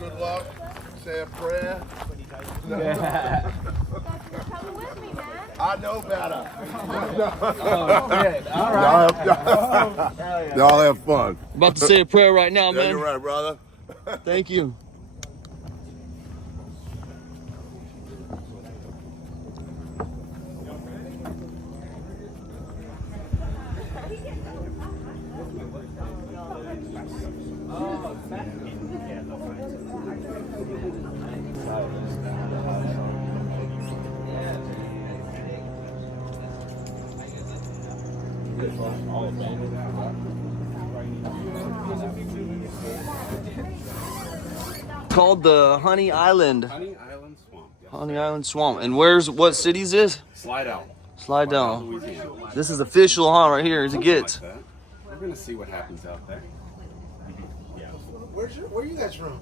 good luck. Say a prayer. Yeah. Come with me, man. I know better. Oh, shit. All right. Y'all have fun. About to say a prayer right now, Yeah, man. you're right, brother. Thank you. Called the Honey Island. Honey Island Swamp. Yes. Honey Island Swamp. And what city is this? Slide Slide down. Louisiana. This is official, huh? Right here as it gets. Like that. We're gonna see what happens out there. Where you guys from?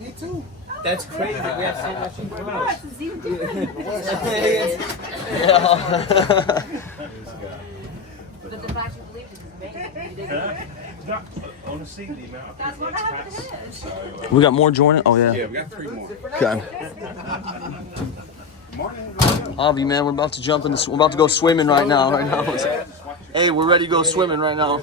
Me too. That's crazy. We have so much in common. This is even different. But the fact you believe this is amazing. You didn't. Honestly, the amount of That's what happened. We got more joining? Oh, Yeah, yeah. we got 3 more. Okay. Morning. Avi, man, we're about to jump in the. We're about to go swimming right now. Hey, we're ready to go swimming right now.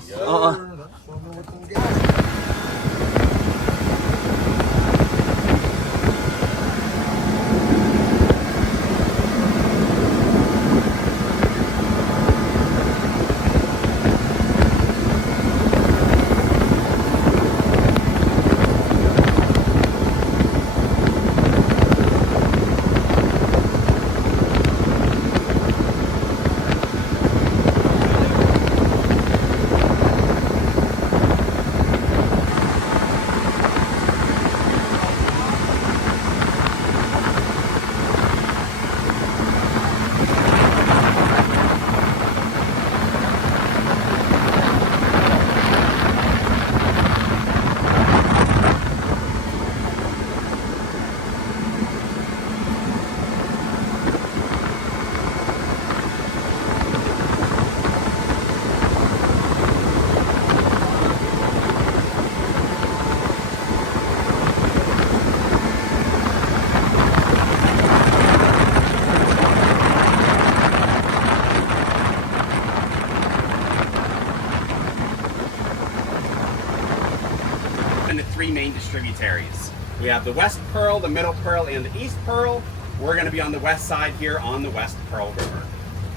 Into 3 main distributaries. We have the West Pearl, the Middle Pearl, and the East Pearl. We're going to be on the west side here on the West Pearl River.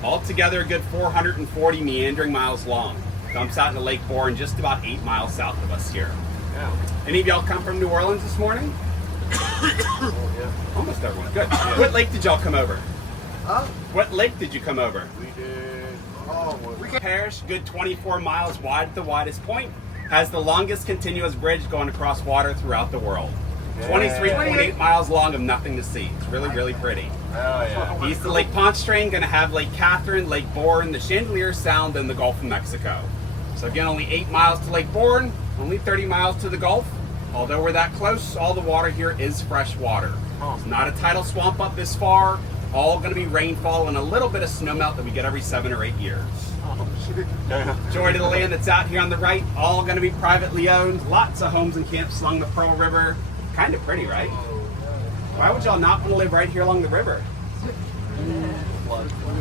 Altogether, a good 440 meandering miles long. Dumps out into Lake Bourne, just about 8 miles south of us here. Any of y'all come from New Orleans this morning? Almost everyone. Good. What lake did y'all come over? Huh? What lake did you come over? We did. Parish, good 24 miles wide at the widest point, has the longest continuous bridge going across water throughout the world. 23.8 miles long of nothing to see. It's really, really pretty. East of Lake Pontchartrain, going to have Lake Catherine, Lake Bourne, the Chandelier Sound, and the Gulf of Mexico. So again, only 8 miles to Lake Bourne, only 30 miles to the Gulf. Although we're that close, all the water here is fresh water. It's not a tidal swamp up this far. All going to be rainfall and a little bit of snowmelt that we get every 7 or 8 years. Majority of the land that's out here on the right, all going to be privately owned. Lots of homes and camps along the Pearl River. Kind of pretty, right? Why would y'all not want to live right here along the river?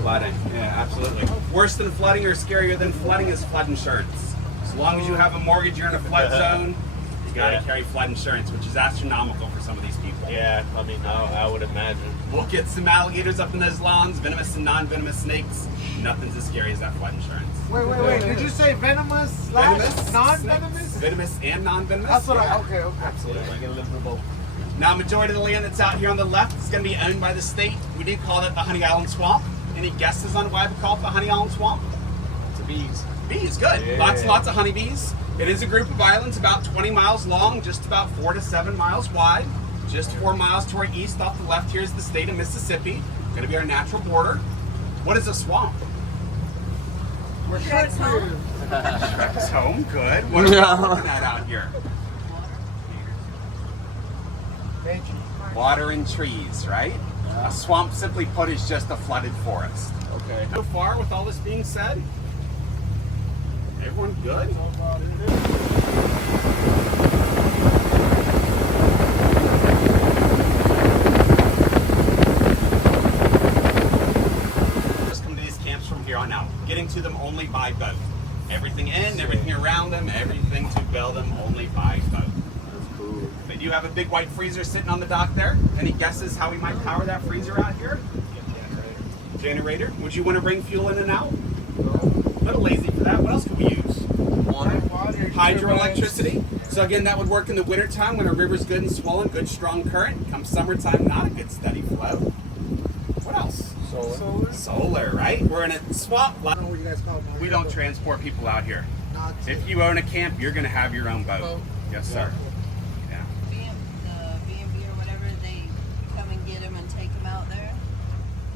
Flooding, yeah, absolutely. Worse than flooding or scarier than flooding is flood insurance. As long as you have a mortgage, you're in a flood zone, you got to carry flood insurance, which is astronomical for some of these people. Yeah, I mean, I would imagine. We'll get some alligators up in those lawns, venomous and non-venomous snakes. Nothing's as scary as that flood insurance. Wait. Did you say venomous slash non-venomous? Venomous and non-venomous? That's what yeah. okay. Absolutely. Now, majority of the land that's out here on the left is going to be owned by the state. We do call it the Honey Island Swamp. Any guesses on why we call it the Honey Island Swamp? To bees. Bees, good. Yeah. Lots and lots of honeybees. It is a group of islands about 20 miles long, just about 4 to 7 miles wide. Just 4 miles to our east, off the left here is the state of Mississippi. Going to be our natural border. What is a swamp? We're Shrek's home. Shrek's home, good. What are we looking at out here? Water and trees, right? A swamp, simply put, is just a flooded forest. Okay. So far, with all this being said, everyone good? around them, everything to build them only by boat. That's cool. They do have a big white freezer sitting on the dock there. Any guesses how we might power that freezer out here? Generator. Would you want to bring fuel in and out? A little lazy for that. What else could we use? Water. Hydroelectricity. So again, that would work in the wintertime when a river's good and swollen, good strong current. Come summertime, not a good steady flow. What else? Solar, right? We're in a swamp. We don't transport people out here. If you own a camp, you're going to have your own boat. Yes, sir. Yeah. The B&B or whatever, they come and get them and take them out there.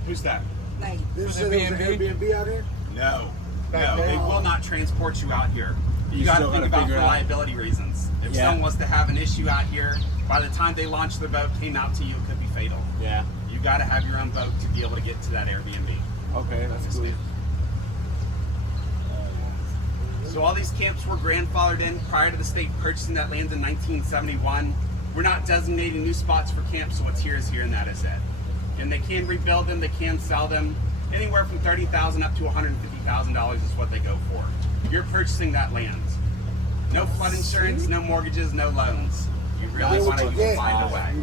Who's that? Like, This is an Airbnb out here? No. No, they will not transport you out here. You got to think about for liability reasons. If someone was to have an issue out here, by the time they launched their boat, came out to you, it could be fatal. Yeah. You got to have your own boat to be able to get to that Airbnb. Okay, that's cool. So all these camps were grandfathered in prior to the state purchasing that land in 1971. We're not designating new spots for camps, so what's here is here and that is it. And they can rebuild them, they can sell them. Anywhere from $30,000 up to $150,000 is what they go for. You're purchasing that land. No flood insurance, no mortgages, no loans. You really want to find a way.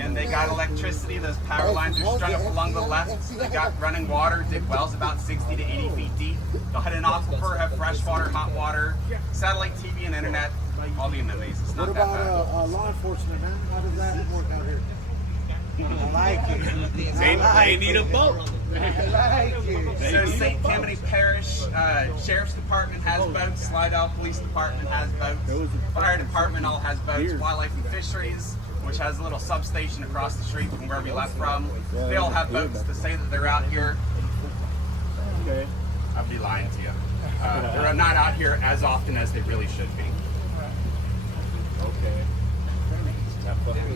And they got electricity. Those power lines are strung up along the left. They got running water. Dig wells about 60 to 80 feet deep. They'll hit an aquifer, have fresh water, hot water, satellite TV and internet, all the amenities. It's not What that bad. about law enforcement, man? How does that work out here? I like it. They need a boat. I like it. So St. Tammany Parish Sheriff's Department has boats, Slidell Police Department has boats, Fire Department all has boats, Wildlife and Fisheries, which has a little substation across the street from where we left from. They all have boats to say that they're out here. Okay. I'd be lying to you. They're not out here as often as they really should be. Okay.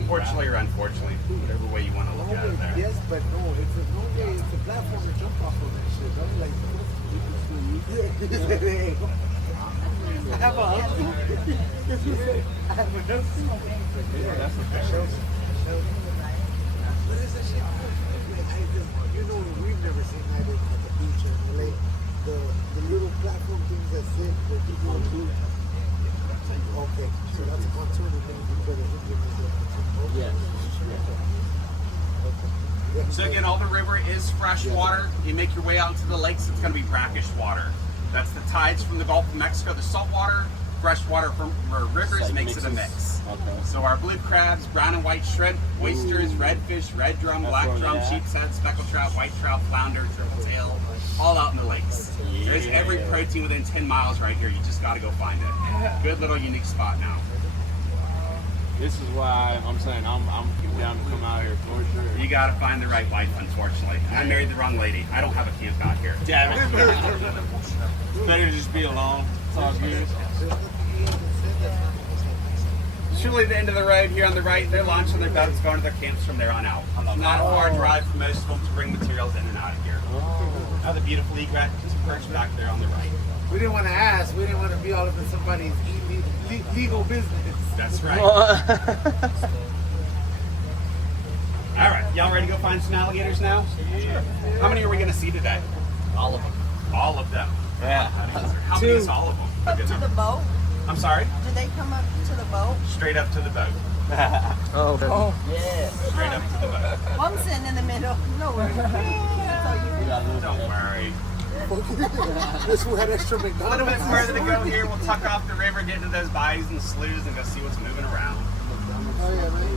Fortunately or unfortunately, whatever way you want to look at it there. Yes, but no, it's a platform to jump off of that shit, right? Like, I have a husband. I have a husband. That's official. What is that shit? You know, we've never seen that at the beach in LA. The little platform things that sit where people will do. Okay, so that's a pontoon thing because the Indian is a Yes. Okay. So again, all the river is fresh water. You make your way out into the lakes, it's going to be brackish water. That's the tides from the Gulf of Mexico, the salt water, fresh water from our rivers makes it a mix. Okay. So our blue crabs, brown and white shrimp, oysters, redfish, red drum, black drum, sheep's head, speckled trout, white trout, flounder, triple tail, all out in the lakes. There's every protein within 10 miles right here. You just got to go find it. Good little unique spot now. This is why I'm saying I'm down to come out here for sure. You got to find the right wife, unfortunately. I married the wrong lady. I don't have a camp out here. Damn it. Better to just be alone. It's all good. Truly the end of the road here on the right. They're launching their boats, going to their camps from there on out. Not a far drive for most of them to bring materials in and out of here. Now the beautiful egret is perched back there on the right. We didn't want to ask. We didn't want to be all up in somebody's legal business. That's right. All right, y'all ready to go find some alligators now? Sure. How many are we going to see today? All of them. All of them. Yeah. How many is all of them? up to the boat? I'm sorry? Do they come up to the boat? Straight up to the boat. Oh, okay. Yeah. Straight up to the boat. Well, I'm sitting in the middle. No worries. Don't worry. This one had extra A little McDonald's. bit further to go here. We'll tuck off the river, get into those bayous and sloughs, and go see what's moving around. Oh, yeah, man.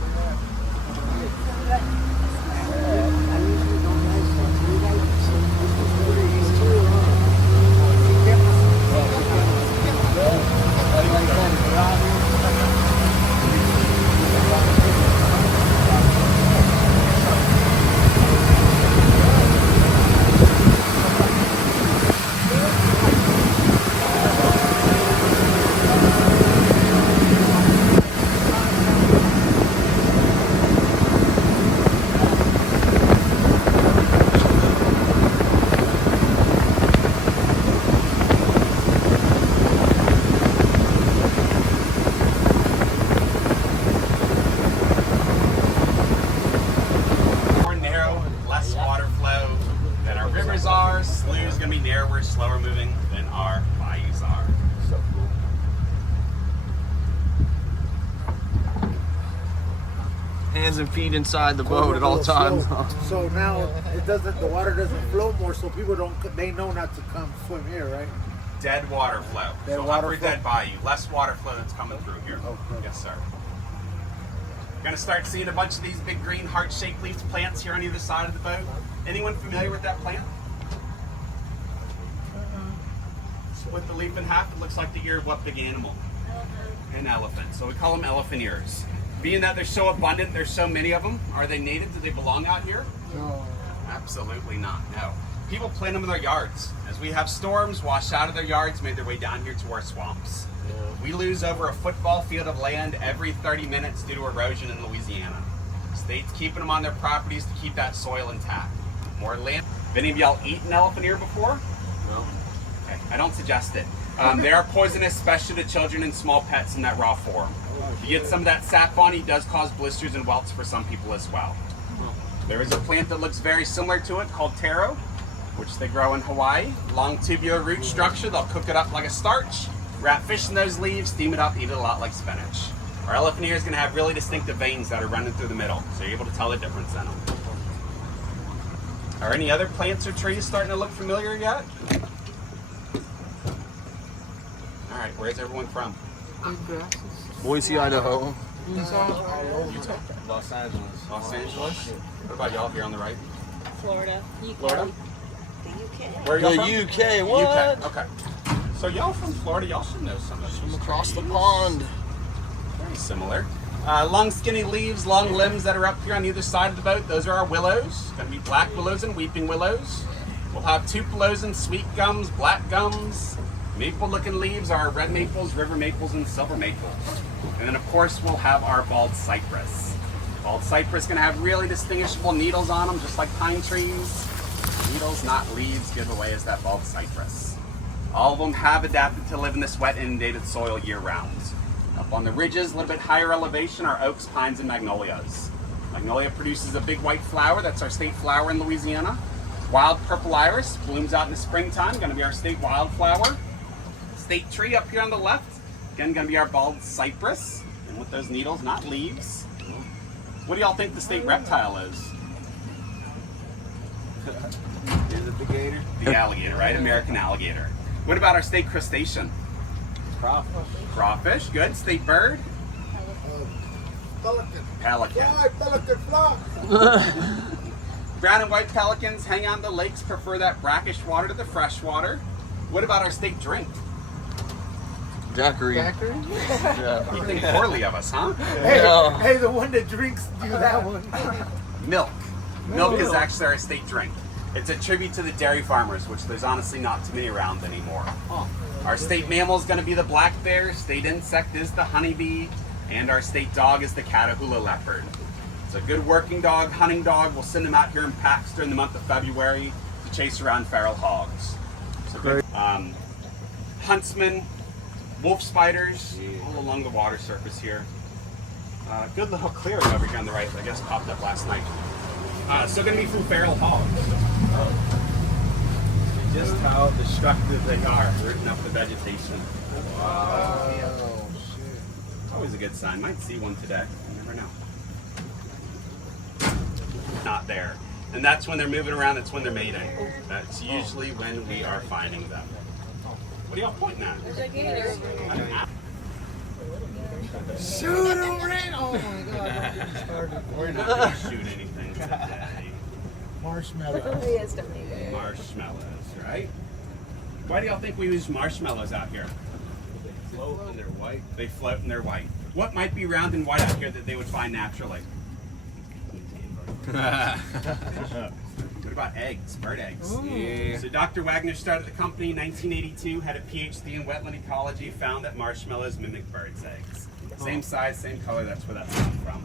hands and feet inside the boat Cover at all the times. flow. So now it doesn't. The water doesn't flow more, so people don't. They know not to come swim here, right? Dead water flow. Dead so water upper flow? dead bayou. Less water flow that's coming through here. Okay. Yes, sir. You're gonna start seeing a bunch of these big green heart-shaped leaf plants here on either side of the boat. Anyone familiar with that plant? Split the leaf in half, it looks like the ear of what big animal? An elephant. So we call them elephant ears. Being that they're so abundant, there's so many of them, are they native? Do they belong out here? No. Absolutely not, no. People plant them in their yards. As we have storms wash out of their yards, made their way down here to our swamps. We lose over a football field of land every 30 minutes due to erosion in Louisiana. States keeping them on their properties to keep that soil intact. More land. Have any of y'all eaten elephant ear before? No. Okay, I don't suggest it. They are poisonous, especially to children and small pets in that raw form. If you get some of that sap on you, it does cause blisters and welts for some people as well. There is a plant that looks very similar to it called taro, which they grow in Hawaii. Long tubular root structure. They'll cook it up like a starch, wrap fish in those leaves, steam it up, eat it a lot like spinach. Our elephant ear is going to have really distinctive veins that are running through the middle, so you're able to tell the difference in them. Are any other plants or trees starting to look familiar yet? All right, where's everyone from? Boise, Idaho. Utah. Los Angeles. Los Angeles. What about y'all here on the right? Florida. Florida? The UK. Where are y'all The from? UK, what? UK. Okay. So y'all from Florida, y'all should know some of these. From across the trees. pond. Very similar. Long skinny leaves, long limbs that are up here on either side of the boat. Those are our willows. Going to be black willows and weeping willows. We'll have tuberose and sweet gums, black gums. Maple looking leaves are red maples, river maples, and silver maples. And then of course we'll have our bald cypress. Bald cypress going to have really distinguishable needles on them, just like pine trees. Needles, not leaves, give away as that bald cypress. All of them have adapted to live in this wet, inundated soil year-round. Up on the ridges, a little bit higher elevation, are oaks, pines, and magnolias. Magnolia produces a big white flower. That's our state flower in Louisiana. Wild purple iris blooms out in the springtime. Going to be our state wildflower. State tree up here on the left. Again, going to be our bald cypress. And with those needles, not leaves. What do y'all think the state reptile is? Is it the gator? The alligator, right? American alligator. What about our state crustacean? Crawfish. Crawfish, good. State bird? Pelican. Pelican. Fly, pelican, fly. Brown and white pelicans hang out in the lakes, prefer that brackish water to the fresh water. What about our state drink? Jackery. Yeah. You think poorly of us, huh? Hey, Yeah. hey, the one that drinks do that one. Milk. Milk is actually our state drink. It's a tribute to the dairy farmers, which there's honestly not too many around anymore. Our state mammal is going to be the black bear, state insect is the honeybee, and our state dog is the Catahoula leopard. It's a good working dog, hunting dog. We'll send them out here in packs during the month of February to chase around feral hogs. So good, huntsmen, wolf spiders, all along the water surface here. Good little clearing over here on the right that I guess popped up last night. Still going to be from feral hogs. Just how destructive they are, rooting up the vegetation. Oh, shit. It's always a good sign. Might see one today. You never know. Not there. And that's when they're moving around, that's when they're mating. That's usually when we are finding them. What are y'all pointing at? Shoot him, Ray! Oh my god. We're not going to shoot anything today. Marshmallow. He is donated. Marshmallows, right? Why do y'all think we use marshmallows out here? Float and they're white. They float and they're white. What might be round and white out here that they would find naturally? What about eggs, bird eggs? Yeah. So Dr. Wagner started the company in 1982, had a PhD in wetland ecology, found that marshmallows mimic birds' eggs. Same size, same color, that's where that's come from.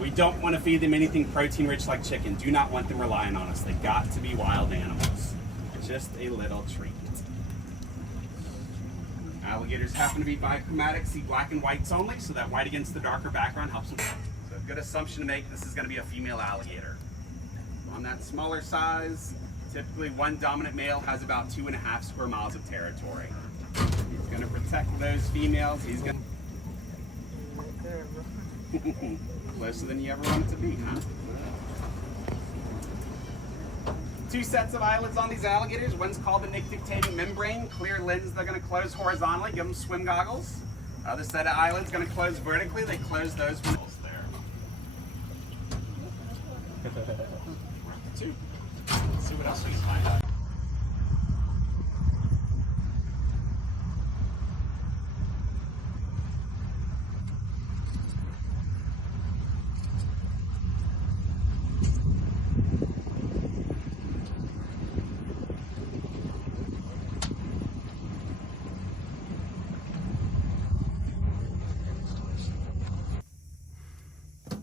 We don't want to feed them anything protein rich like chicken. Do not want them relying on us. They got to be wild animals. Just a little treat. Alligators happen to be bichromatic, see black and whites only, so that white against the darker background helps them. So a good assumption to make, this is going to be a female alligator. On that smaller size, typically one dominant male has about 2.5 square miles of territory. He's going to protect those females. He's going to... Closer than you ever want it to be, huh? 2 sets of eyelids on these alligators. One's called the nictitating membrane. Clear lens, they're going to close horizontally. Give them swim goggles. Other set of eyelids going to close vertically. They close those there. 2. Let's see what else we can find out.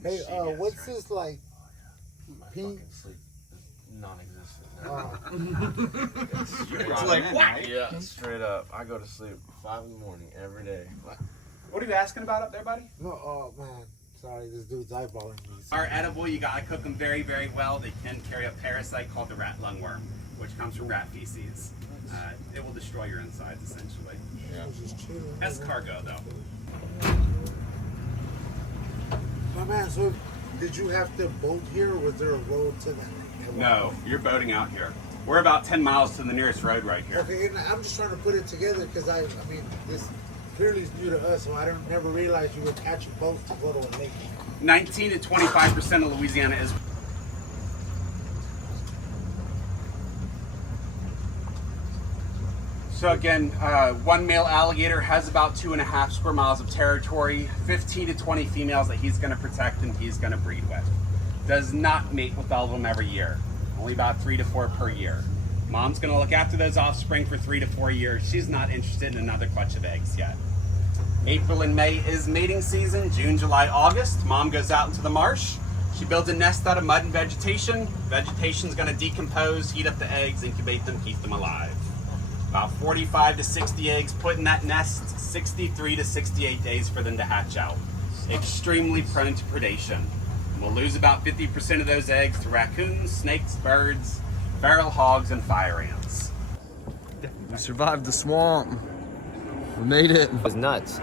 Hey, what's this like? Pink? Sleep is non-existent. It's like, what? Yeah, straight up. I go to sleep 5 in the morning every day. What are you asking about up there, buddy? No, oh man, sorry, this dude's eyeballing me. Are edible. You gotta cook them very, very well. They can carry a parasite called the rat lungworm, which comes from rat feces. It will destroy your insides essentially. Yeah. Just chilling. Escargot though. My man, so did you have to boat here, or was there a road to that? No, you're boating out here. We're about 10 miles to the nearest road right here. Okay, and I'm just trying to put it together because I mean, this clearly is new to us, so I don't never realized you were catching boats to go to a lake. 19 to 25% of Louisiana is. So again, one male alligator has about 2.5 square miles of territory, 15 to 20 females that he's going to protect and he's going to breed with. Does not mate with all of them every year, only about 3 to 4 per year. Mom's going to look after those offspring for 3 to 4 years. She's not interested in another clutch of eggs yet. April and May is mating season. June, July, August, mom goes out into the marsh. She builds a nest out of mud and vegetation. Vegetation's going to decompose, heat up the eggs, incubate them, keep them alive. About 45 to 60 eggs put in that nest, 63 to 68 days for them to hatch out. Extremely prone to predation. We'll lose about 50% of those eggs to raccoons, snakes, birds, feral hogs, and fire ants. We survived the swamp. We made it. It was nuts.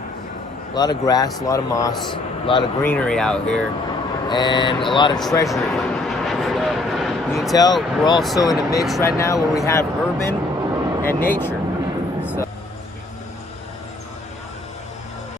A lot of grass, a lot of moss, a lot of greenery out here, and a lot of treasury. So you can tell we're also in a mix right now where we have urban and nature.